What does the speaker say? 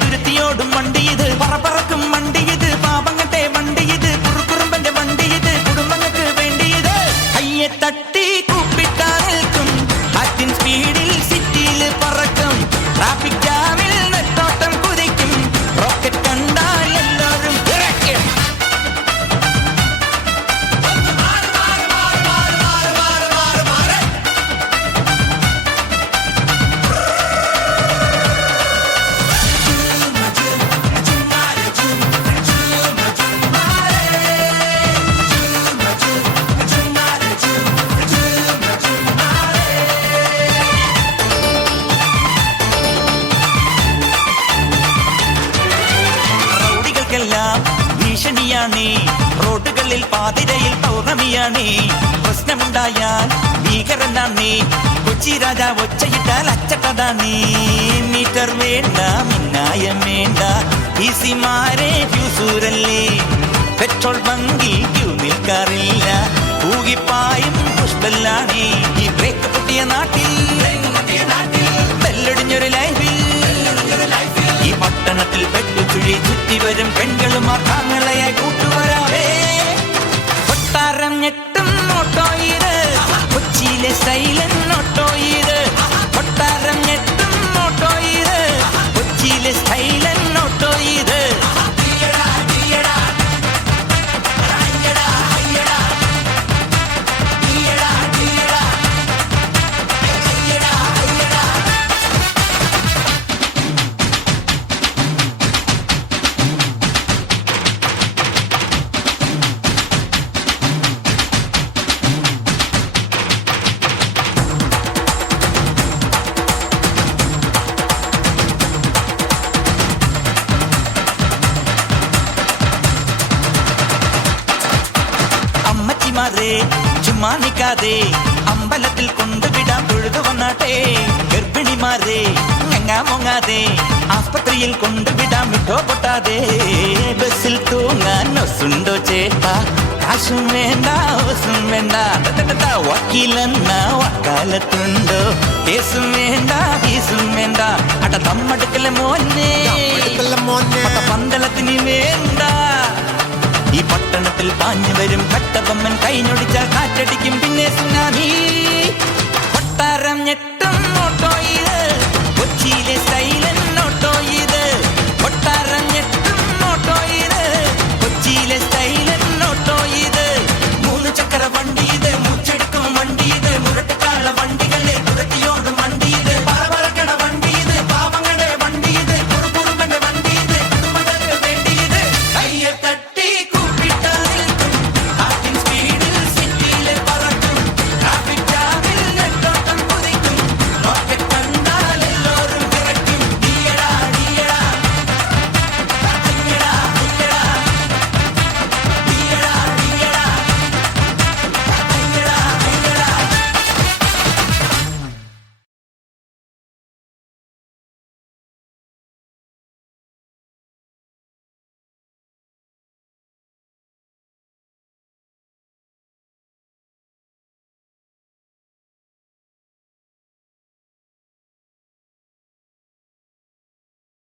തുരുത്തിയോടും വണ്ടി ഇത് പറക്കും വണ്ടി ഇത് പാപങ്ങട്ടെ വണ്ടി ഇത് കുറുക്കുറുമ്പന്റെ വണ്ടി ഇത് കുടുംബങ്ങൾക്ക് വേണ്ടി ഇത് കയ്യെ തട്ടി കൂപ്പിട്ടാൽ നിൽക്കും കാറ്റിൻ സ്പീഡിൽ സിറ്റിയിൽ പറക്കും ട്രാഫിക് ജാമിൽ നെട്ടോട്ടം കുതിക്കും റോക്കറ്റ് കണ്ടാൽ എല്ലാവരും ഇറക്കും ഭീഷണിയാണേ റോഡുകളിൽ പാതിരയിൽ പൗർണമിയാണേ പ്രശ്നമുണ്ടായാൽ ഭീകരനാണേ കൊച്ചി രാജ ഒച്ചയിട്ടാൽ അച്ചട്ടതാണേ മീറ്റർ വേണ്ട മിന്നായം വേണ്ട ഈസിമാരെ ഫ്യൂസൂരല്ലേ പെട്രോൾ ബങ്കിൽ ക്യൂ നിൽക്കാറില്ല പൂകിപ്പായും പുഷ്പല്ലാണേ ഈ ബ്രേക്ക് പൊട്ടിയ നാട്ടിൽ ബെല്ലൊടിഞ്ഞൊരു ലൈഫിൽ ഈ പട്ടണത്തിൽ പെട്ടുചുഴി ചുറ്റി വരും പെൺകളുമാർ താങ്ങളയായി കൂട്ടുവരാവേ കൊട്ടാരം ഞെട്ടും ഓട്ടോ ഇത് കൊച്ചിയിലെ സൈലൻ ഓട്ടോ ഇത് കൊട്ടാരം ഞെട്ടും ഓട്ടോ ഇത് കൊച്ചിയിലെ സൈലൻ ഓട്ടോ ഇത് ചുമ്മാ നിക്കാതെ അമ്പലത്തിൽ കൊണ്ടുവിടാൻ തൊഴുതു വന്നാട്ടെ ഗർഭിണിമാരെ ഞങ്ങാമൊങ്ങാതെ ആസ്പത്രിയിൽ കൊണ്ടുവിടാൻ വിട്ടോ പൊട്ടാതെ ബസ്സിൽ തൂങ്ങാൻ ഒസുണ്ടോ ചേട്ടാ കാശും വേണ്ട ഓസും വേണ്ട വക്കീലെന്ന വക്കാലത്തുണ്ടോ കേസും വേണ്ട ഫീസും വേണ്ട അട തമ്മടുക്കല മോനെ പന്തളത്തിന് വേണ്ട ഈ പട്ടണത്തിൽ പാഞ്ഞു വരും കട്ടബൊമ്മൻ കൈഞ്ഞൊടിച്ചാൽ കാറ്റടിക്കും പിന്നെ സുനാമി കൊട്ടാരം ഞെട്ടും ഓട്ടോ ഇത് കൊച്ചിയിലെ സൈല